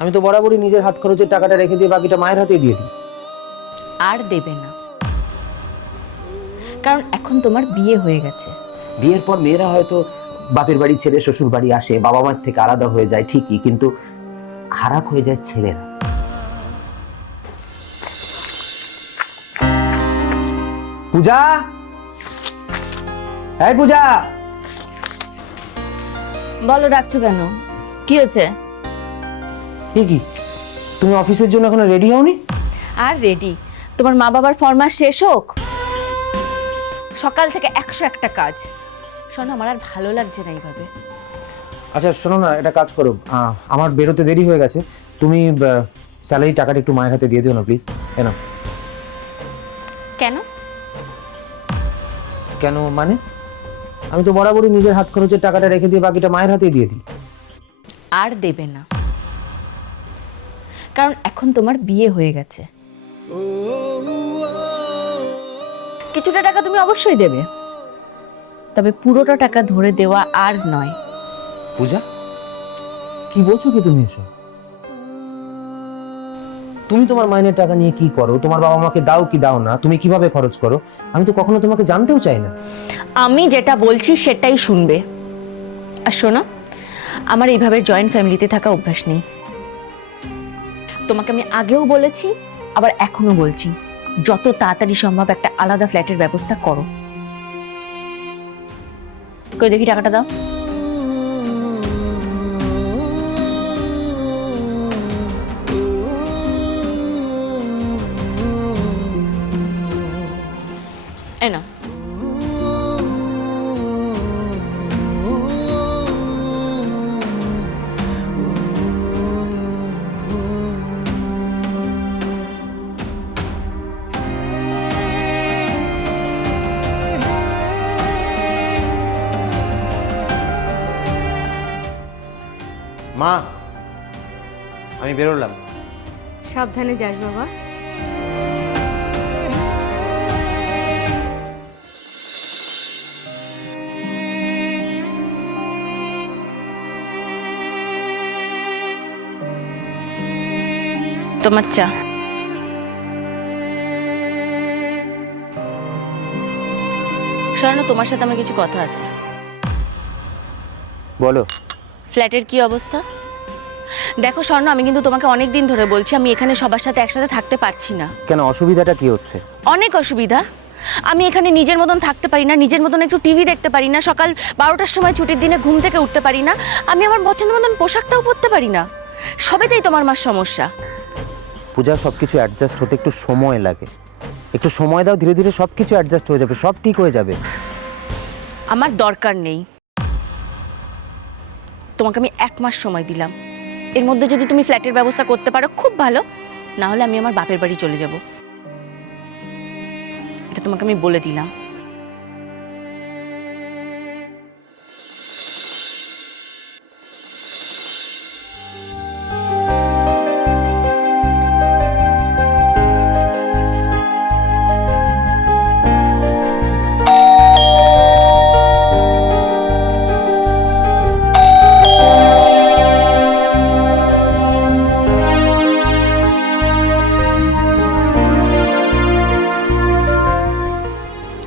আমি তো বরাবরই নিজের হাত খরচের টাকাটা রেখে দিয়ে বাকিটা মায়ের হাতেই দিয়ে দিই। আর দেবে না, কারণ এখন তোমার বিয়ে হয়ে গেছে। বিয়ের পর মেয়েরা হয়তো বাপের বাড়ি ছেড়ে শ্বশুর বাড়ি আসে, বাবা মার থেকে আলাদা হয়ে যায় ঠিকই, কিন্তু খারাপ হয়ে যায় ছেলেরা। পূজা, এই পূজা। বলো, ডাকছো কেন? কি হয়েছে? কি তুমি অফিসের জন্য এখনো রেডি হওনি? আর রেডি? তোমার মা বাবার ফরমাস শেষ হোক, সকাল থেকে 101টা কাজ। শোনো, আমার আর ভালো লাগছে না এইভাবে। আচ্ছা শোনো না, এটা কাজ করো, আমার বেরোতে দেরি হয়ে গেছে, তুমি স্যালারি টাকাটা একটু মায়ের হাতে দিয়ে দিও না প্লিজ। কেন? কেন? কেন মানে? আমি তো বরাবরই নিজের হাত খরচের টাকাটা রেখে দিয়ে বাকিটা মায়ের হাতেই দিয়ে দিই। আর দেবে না, কারণ এখন তোমার বিয়ে হয়ে গেছে। কিছুটা টাকা তুমি অবশ্যই দেবে, তবে পুরোটা টাকা ধরে দেওয়া আর নয়। পূজা, কি বলছো কি তুমি এসব? তুমি তোমার মাইনের টাকা নিয়ে কি করো, তোমার বাবা মাকে দাও কি দাও না, তুমি কিভাবে খরচ করো, আমি তো কখনো তোমাকে জানতেও চাই না। আমি যেটা বলছি সেটাই শুনবে। আর শোনো, আমার এইভাবে জয়েন্ট ফ্যামিলিতে থাকা অভ্যাস নেই। তোমাকে আমি আগেও বলেছি, আবার এখনো বলছি, যত তাড়াতাড়ি সম্ভব একটা আলাদা ফ্ল্যাটের ব্যবস্থা করো। কই দেখি টাকাটা দাও। এই নাও। মা, আমি বেরোলাম। সাবধানে যাস বাবা। তোমার চা। শোনো, তোমার সাথে আমার কিছু কথা আছে। বলো। ফ্ল্যাটের কি অবস্থা? দেখো স্বর্ণ, আমি কিন্তু তোমাকে অনেক দিন ধরে বলছি, আমি এখানে সবার সাথে একসাথে থাকতে পারছি না। কেন, অসুবিধাটা কি হচ্ছে? অনেক অসুবিধা। আমি এখানে নিজের মতন থাকতে পারি না, নিজের মতন একটু টিভি দেখতে পারি না, সকাল 12টার সময় ছুটির দিনে ঘুম থেকে উঠতে পারি না, আমি আমার পছন্দ মতন পোশাকটাও পরতে পারি না। সবেতেই তোমার মার সমস্যা। পূজা, সবকিছু অ্যাডজাস্ট হতে একটু সময় লাগে, একটু সময় দাও, ধীরে ধীরে সবকিছু অ্যাডজাস্ট হয়ে যাবে, সব ঠিক হয়ে যাবে। আমার দরকার নেই। তোমাকে আমি 1 মাস সময় দিলাম, এর মধ্যে যদি তুমি ফ্ল্যাটের ব্যবস্থা করতে পারো খুব ভালো, না হলে আমি আমার বাপের বাড়ি চলে যাব। এটা তোমাকে আমি বলে দিলাম।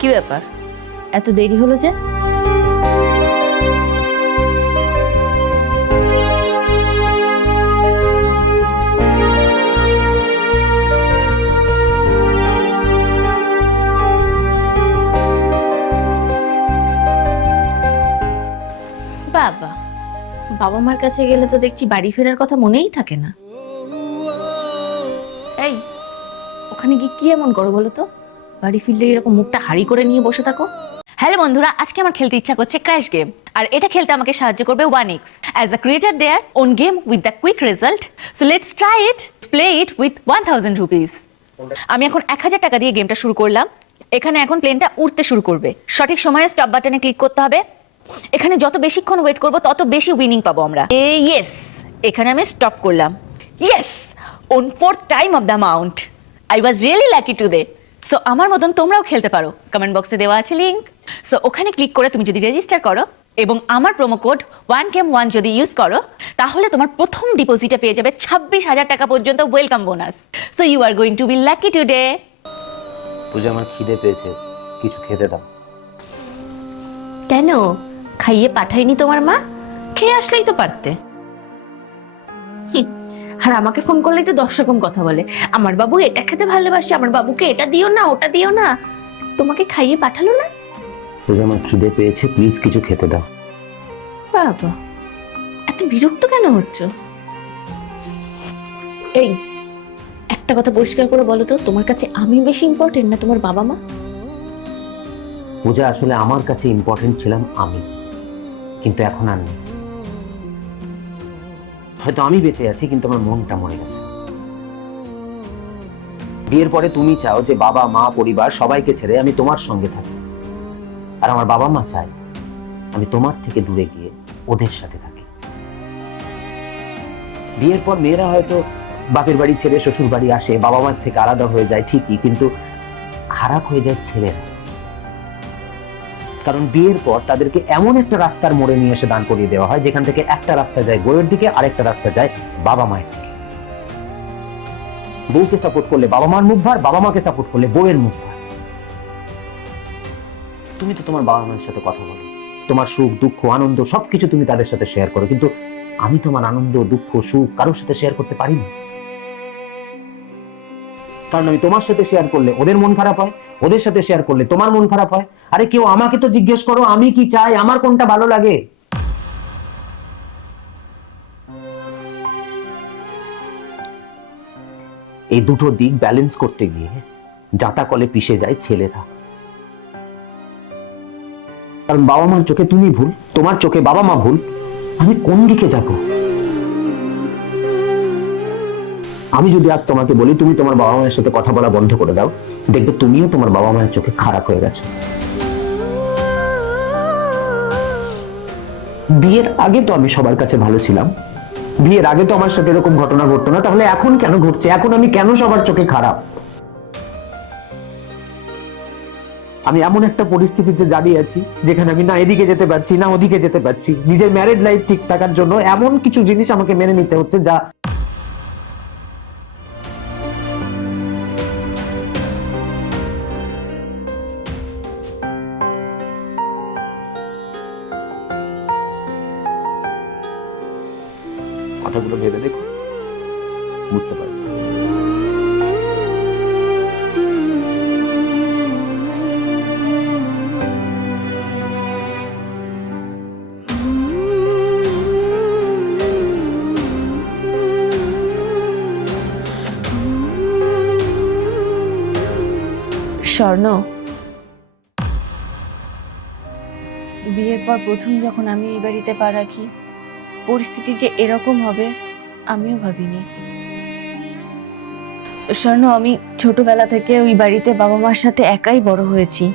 কি ব্যাপার, এত দেরি হলো যে? বাবা, বাবা মার কাছে গেলে তো দেখছি বাড়ি ফেরার কথা মনেই থাকে না। এই, ওখানে গিয়ে কি এমন করো বলো তো? বাড়ি ফিরলে এরকম মুখটা হাড়ি করে নিয়ে বসে থাকো। হ্যালো বন্ধুরা, আজকে আমার খেলতে ইচ্ছা করছে ক্র্যাশ গেম, আর এটা খেলতে আমাকে সাহায্য করবে 1x as a creator their own game with the quick result. So let's try it, play it with 1000 rupees. আমি এখন 1000 টাকা দিয়ে গেমটা শুরু করলাম। এখানে এখন প্লেনটা উঠতে শুরু করবে, সঠিক সময়ে স্টপ বাটনে ক্লিক করতে হবে। এখানে যত বেশিক্ষণ ওয়েট করব তত বেশি উইনিং পাবো আমরা। ইয়েস, এখানে আমি স্টপ করলাম। Yes, on 4th time of the amount. I was really lucky today. So আমার মতন তোমরাও খেলতে পারো, কমেন্ট বক্সে দেওয়া আছে লিংক। সো ওখানে ক্লিক করে তুমি যদি রেজিস্টার করো, এবং আমার প্রোমো কোড 1cam1 যদি ইউজ করো তাহলে তোমার প্রথম ডিপোজিটে পেয়ে যাবে 26,000 টাকা পর্যন্ত welcome bonus. So you are going to be lucky today. Puja, আমার খিদে পেয়েছে, কিছু খেতে দাও। কেন খাইয়ে পাঠায়নি তোমার মা? খেয়ে আসলেই তো পারতে। আর আমাকে ফোন করলেই তো 10 রকম কথা বলে, আমার বাবু এটা খেতে ভালোবাসে, আমার বাবুকে এটা দিও না, ওটা দিও না। তোমাকে খাইয়ে পাঠালো না? পূজা, আমার খিদে পেয়েছে, প্লিজ কিছু খেতে দাও। বাবা, এত বিরক্ত কেন হচ্ছ? এই একটা কথা পরিষ্কার করে বলো তো, তোমার কাছে আমি বেশি ইম্পর্টেন্ট না তোমার বাবা মা? পূজা, আসলে আমার কাছে ইম্পর্টেন্ট ছিলাম আমি, কিন্তু এখন আর নেই। হয়তো আমি বেঁচে আছি, কিন্তু আমার মনটা মরে গেছে। বিয়ের পরে তুমি চাও যে বাবা মা পরিবার সবাইকে ছেড়ে আমি তোমার সঙ্গে থাকি, আর আমার বাবা মা চাই আমি তোমার থেকে দূরে গিয়ে ওদের সাথে থাকি। বিয়ের পর মেয়েরা হয়তো বাপের বাড়ি ছেড়ে শ্বশুর বাড়ি আসে, বাবা মার থেকে আলাদা হয়ে যায় ঠিকই, কিন্তু খারাপ হয়ে যায় ছেলেরা। কারণ বিয়ের পর তাদেরকে এমন একটা রাস্তার মোড়ে নিয়ে এসে দান করিয়ে দেওয়া হয় যেখান থেকে একটা রাস্তা যায় বউয়ের দিকে, আরেকটা রাস্তা যায় বাবা মায়ের দিকে। বউকে সাপোর্ট করলে বাবা মার মুখ ভার, বাবা মাকে সাপোর্ট করলে বউয়ের মুখ ভার। তুমি তো তোমার বাবা মায়ের সাথে কথা বলো, তোমার সুখ দুঃখ আনন্দ সবকিছু তুমি তাদের সাথে শেয়ার করো, কিন্তু আমি তোমার আনন্দ দুঃখ সুখ কারোর সাথে শেয়ার করতে পারি না। কারণ আমি তোমার সাথে শেয়ার করলে ওদের মন খারাপ হয়, ওদের সাথে শেয়ার করলে তোমার মন খারাপ হয়। আরে কেউ আমাকে তো জিজ্ঞেস করো আমি কি চাই, আমার কোনটা ভালো লাগে। এই দুটো দিক ব্যালেন্স করতে গিয়ে যাতা কলে পিষে যায় ছেলেরা। কারণ বাবা মার চোখে তুমি ভুল, তোমার চোখে বাবা মা ভুল, আমি কোন দিকে যাব? আমি যদি আজ তোমাকে বলি তুমি তোমার বাবা মায়ের সাথে কথা বলা বন্ধ করে দাও, দেখবে তুমিও তোমার বাবা মায়ের চোখে খারাপ হয়ে গেছো। বিয়ের আগে তো আমি সবার কাছে ভালো ছিলাম, বিয়ের আগে তো আমার সাথে এরকম ঘটনা ঘটতো না, তাহলে এখন কেন ঘটছে? এখন আমি কেন সবার চোখে খারাপ? আমি এমন একটা পরিস্থিতিতে দাঁড়িয়ে আছি যেখানে আমি না এদিকে যেতে পারছি না ওদিকে যেতে পারছি। নিজের ম্যারিড লাইফ ঠিক থাকার জন্য এমন কিছু জিনিস আমাকে মেনে নিতে হচ্ছে যা কথাগুলো ভেবে দেখো, বুঝতে পারবে। স্বর্ণ, বিয়ের পর প্রথম যখন আমি এই বাড়িতে পা রাখি, পরিস্থিতি যে এরকম হবে আমিও ভাবিনি। স্বর্ণ, আমি ছোটবেলা থেকে ওই বাড়িতে বাবা মার সাথে একাই বড় হয়েছি।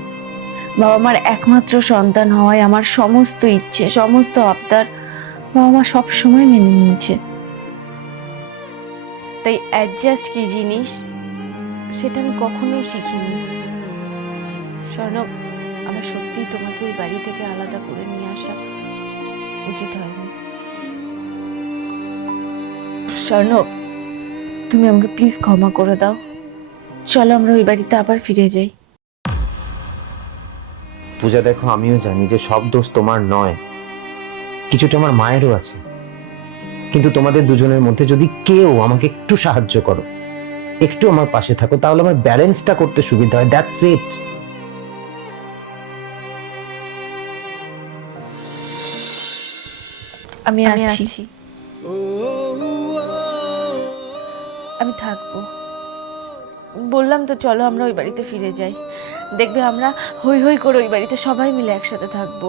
বাবা মার একমাত্র সন্তান হওয়ায় আমার সমস্ত ইচ্ছে সমস্ত আবদার বাবা মা সব সময় মেনে নিয়েছে। তাই অ্যাডজাস্ট কি জিনিস সেটা আমি কখনোই শিখিনি। স্বর্ণ, আমার সত্যিই তোমাকে ওই বাড়ি থেকে আলাদা করে নিয়ে আসা উচিত হয়নি। স্বর্ণ, তুমি আমাকে প্লিজ ক্ষমা করে দাও। চলো আমরা ওই বাড়িতে আবার ফিরে যাই। পূজা, দেখো আমিও জানি যে সব দোষ তোমার নয়, কিছুটা আমার মায়েরও আছে, কিন্তু তোমাদের দুজনের মধ্যে যদি কেউ আমাকে একটু সাহায্য করো, একটু আমার পাশে থাকো, তাহলে আমার ব্যালেন্সটা করতে সুবিধা হয়। That's it. আমি আছি, আমি থাকবো। বললাম তো চলো আমরা ওই বাড়িতে ফিরে যাই, দেখবে আমরা হই হই করে ওই বাড়িতে সবাই মিলে একসাথে থাকবো।